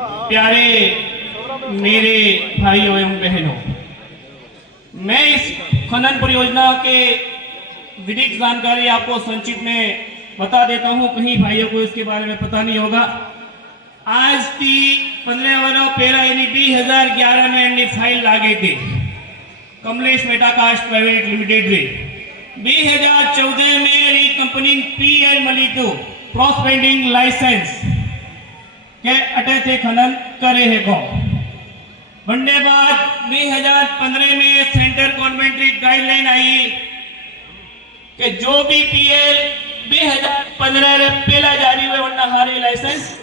प्यारे मेरे भाइयों एवं बहनों, मैं इस खनन परियोजना के विधिक जानकारी आपको संक्षिप्त में बता देता हूं, कहीं भाइयों को इसके बारे में पता नहीं होगा। आज थी 15 वर्ष पहला यानी 2011 में एंडी फाइल लागे थे कमलेश मेटाकास्ट प्राइवेट लिमिटेड में। 2014 में ये कंपनी पीएल मली तो प्रॉस्पेंडिंग लाइसेंस के अटे थे खनन करे है को वनडे बाद 2015 में सेंटर गवर्नमेंट गाइडलाइन आई कि जो भी पीएल 2015 रे पहला जारी हुए वरना हारे लाइसेंस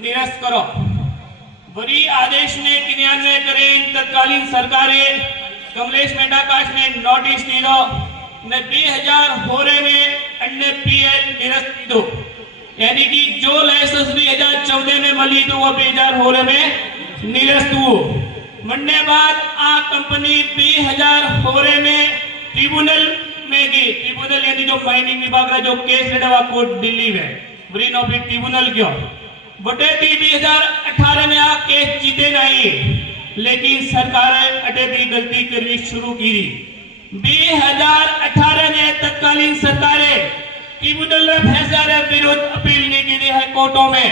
निरस्त करो। वरी आदेश ने क्रियान्वयन करें तत्कालीन सरकारे कमलेश मेटाकाश ने नोटिस दीदो ने 2000 होरे में अन्य पीएल निरस्त दो, यानी कि जो लाइसेंस 2014 में मली तो वो 2000 होरे में निरस्त हुआ। मरने बाद आ कंपनी 2000 होरे में ट्रिब्यूनल में गई। ट्रिब्यूनल यानी जो माइनिंग विभाग का जो केस लड़ा हुआ कोर्ट दिल्ली में ब्रीन ऑफ ट्रिब्यूनल क्यों बटे 2018 में आ केस जीते नहीं, लेकिन सरकार अटे भी गलती करनी शुरू की। 2018 में तत्कालीन सरकारें ट्रिब्यूनल में फैसला विरुद्ध अपील नहीं की है कोर्टों में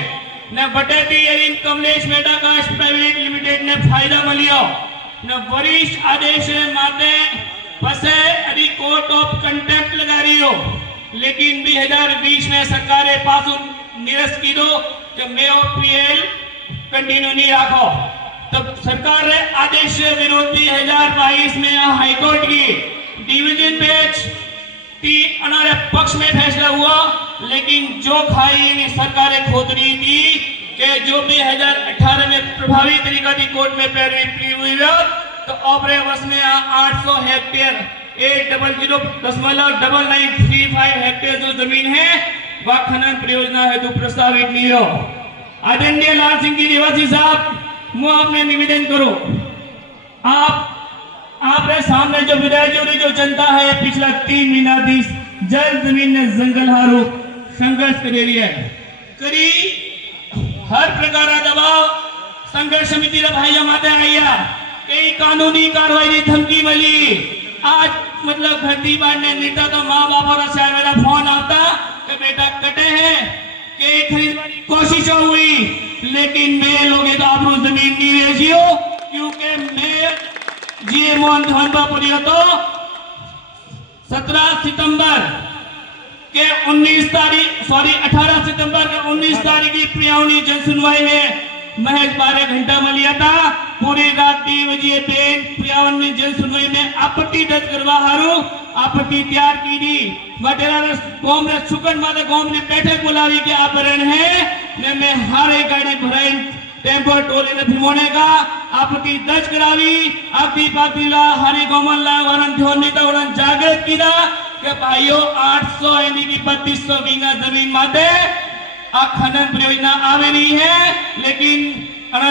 न बटे थी कमलेश मेटाकाश प्राइवेट लिमिटेड ने फायदा मिलियो न वरिष्ठ आदेश माते पसे अभी कोर्ट ऑफ कंटेम्प्ट लगा रही हो, लेकिन 2020 में सरकारें पासुन निरस्त की दो कि मैं पीएल कंटिन्यू नहीं रखो। तब सरकार ने आदेश विरोध 2022 में हाईकोर्ट की डिवीजन बेंच की अनारे पक्ष में फैसला हुआ, लेकिन जो खाई सरकारें खोद रही थी कि जो 2018 में प्रभावी तरीका थी कोर्ट में पैरवी हुई तो ऑपरे बस में 800 हेक्टेयर 800.9935 हेक्टेयर जो जमीन है वह खनन परियोजना हेतु प्रस्तावित नहीं हो। आदरणीय लाल सिंह जी निवासी साहब, मैं आपने निवेदन करूं, आपरे सामने जो विधायक जो जनता है पिछला 3 महीना थी जल जमीन ने जंगल हारू संघर्ष कर रही है करी हर प्रकार का दबाव संघर्ष समिति भाइयों माते आइया कई कानूनी कार्रवाई की धमकी मिली। आज मतलब भर्ती बांटने नेता तो माँ बाप और शायद मेरा फोन आता कि बेटा कटे हैं कई खरीदने की कोशिश हुई, लेकिन मैं लोगे तो आप जमीन नहीं बेची हो क्योंकि मैं जी मोहन धनबा परियो तो 17 सितंबर के 18 सितंबर के 19 तारीख की प्रियावनी जन सुनवाई में महज 12 घंटा में लिया था। पूरी रात 3 बजे बेन प्रियावनी जन सुनवाई में आपत्ति दर्ज करवा हारू आपत्ति तैयार की थी। बटेरा कौम ने सुकन माता कौम ने बैठक बुलावी के आवरण है ने मैं हर एक गाड़ी भराई टेम्पो टोले ने फिमोने का आपत्ति दर्ज करावी। आपकी पातीला हरि गोमन ला वरन ध्योनिता वरन जागृत कीदा कि भाइयों 800 यानी कि 3200 बीघा जमीन माते आ खनन परियोजना आवे नहीं है, लेकिन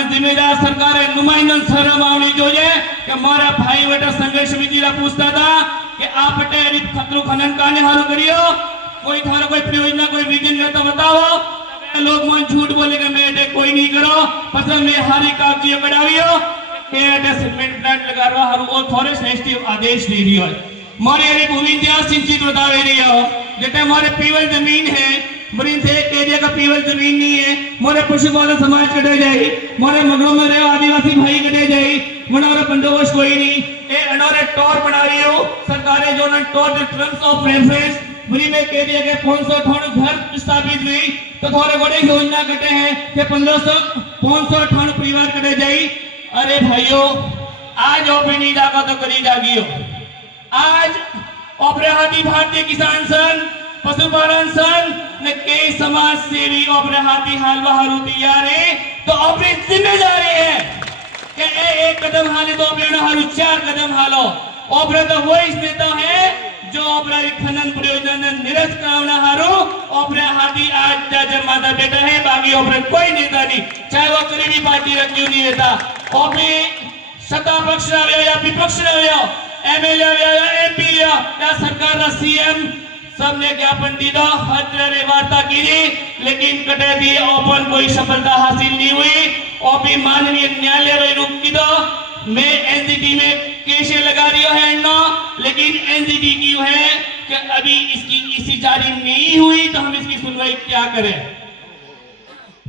जिम्मेदार सरकार नुमाइंदन शर्म आवनी चाहिए कि हमारा भाई बेटा संघर्ष समिति ला पूछता था कि आप बेटे खतरो खनन काने हारू करियो, कोई थारा कोई परियोजना कोई विजन रहता बताओ। लोग मन झूठ बोलेगा मैं कोई नहीं करो पसंद में हारी कागजी कढ़ावियो सीमेंट प्लांट लगा रहा हारू और थोड़े सेंसिटिव आदेश दे रही है। मोरे ये भूमि इतिहास सिंचित बतावे रही हो जेटे हमारे पीवल जमीन है मरीन से एक एरिया का पीवल जमीन नहीं है। मोरे पशुपालन समाज कटे जाए, मोरे मगरों में रहे आदिवासी भाई कटे जाए, मनोरे बंदोबस्त कोई नहीं ए अनोरे टोर बनावी हो सरकारें जो न टोर द टर्म्स ऑफ रेफरेंस मरी में के एरिया के 500 ठन घर स्थापित हुई तो थोड़े बड़े योजना कटे हैं कि 500 ठन परिवार कटे जाए। अरे भाइयों आज ओपे नहीं जागा तो करी जागियो। आज ओपरे हाथी भारतीय किसान संघ पशुपालन संघ ने कई समाज सेवी ओपरे हाथी हालवा हारू तैयार है तो अपनी जिम्मेदारी है कि एक कदम हाले तो अपने हारू 4 कदम हालो। ओपरे तो वही नेता है जो ओपरे खनन परियोजना निरस्त करावना हारू ओपरे हाथी आज जज माता बेटा है, बाकी ओपरे कोई नेता नहीं, चाहे वो करीबी पार्टी रखी नहीं नेता ओपरे सत्ता पक्ष रहे या विपक्ष रहे एमएलए या एमपी या सरकार का सीएम सबने ज्ञापन दीदा हर तरह वार्ता की, लेकिन कटे भी ओपन कोई सफलता हासिल नहीं हुई। ओपी माननीय न्यायालय रूप की दो मैं एनजीटी में केस लगा रही है नो, लेकिन एनजीटी की है कि अभी इसकी इसी जारी नहीं हुई तो हम इसकी सुनवाई क्या करें।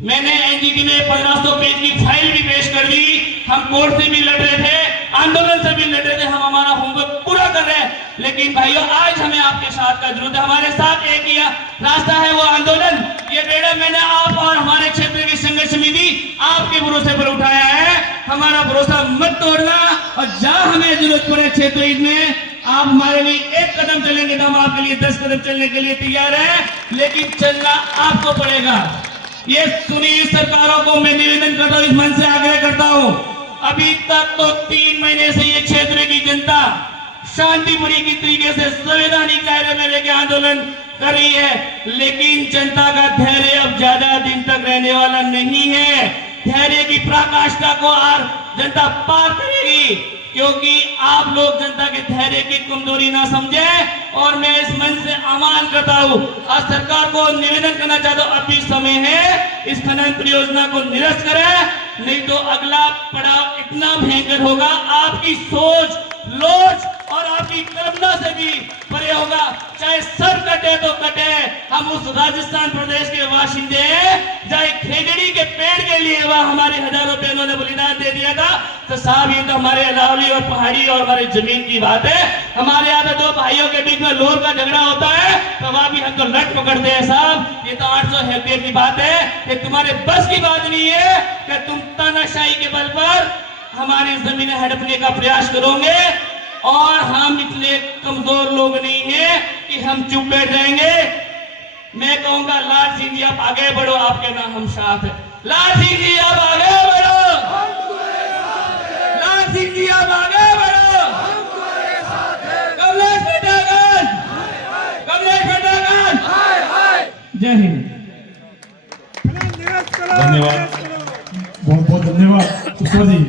मैंने एनजीटी में 1500 पेज की फाइल भी पेश कर दी। हम कोर्ट से भी लड़ रहे थे, आंदोलन से भी लड़ रहे थे, हम हमारा होमवर्क पूरा कर रहे हैं। लेकिन भाइयों आज हमें आपके साथ का जरूरत है। हमारे साथ एक ही रास्ता है, वो आंदोलन। ये बेड़ा मैंने आप और हमारे क्षेत्र की संघर्ष समिति आपके भरोसे पर उठाया है। हमारा भरोसा मत तोड़ना, और जहां हमें जरूरत पड़े क्षेत्र हित में आप हमारे लिए एक कदम चलेंगे तो हम आपके लिए 10 कदम चलने के लिए तैयार हैं, लेकिन चलना आपको पड़ेगा। ये सुनी सरकारों को मैं निवेदन करता हूं, इस मन से आग्रह करता हूं, अभी तक तो 3 महीने से ये क्षेत्र की जनता शांतिपूर्ण की तरीके से संवैधानिक दायरे में लेकर आंदोलन कर रही है, लेकिन जनता का धैर्य अब ज्यादा दिन तक रहने वाला नहीं है। धैर्य की पराकाष्ठा को और जनता पार करेगी, क्योंकि आप लोग जनता के धैर्य की कमजोरी ना समझे। और मैं इस मंच से आह्वान करता हूं, आज सरकार को निवेदन करना चाहता हूं, अभी समय है इस खनन परियोजना को निरस्त करें, नहीं तो अगला पड़ाव इतना भयंकर होगा, आपकी सोच लोच और आपकी कल्पना से भी परे होगा। चाहे सर कटे तो कटे, हम उस राजस्थान प्रदेश के बाशिंदे चाहे खेजड़ी के पेड़ के लिए वह हमारे हजारों बहनों ने बलिदान दे दिया था, तो साहब ये तो हमारे अलावली और पहाड़ी और हमारे जमीन की बात है। हमारे यहाँ पे 2 भाइयों के बीच में लोर का झगड़ा होता है तो वहां भी हमको लट पकड़ते हैं साहब। ये तो 800 हेक्टेयर की बात है, ये तुम्हारे बस की बात नहीं है कि तुम तानाशाही के बल पर हमारी जमीनें हड़पने का प्रयास करोगे। और हम इतने कमजोर लोग नहीं हैं कि हम चुप बैठ जाएंगे। मैं कहूंगा लाल सिंह जी आप आगे बढ़ो, आपके नाम हम साथ है। लाल सिंह जी आप आगे बढ़ो, लाल सिंह जी आप आगे बढ़ो। कमलेश बेटागंज, कमलेश बेटागंज, जय हिंद। धन्यवाद, बहुत बहुत धन्यवाद सुषमा जी।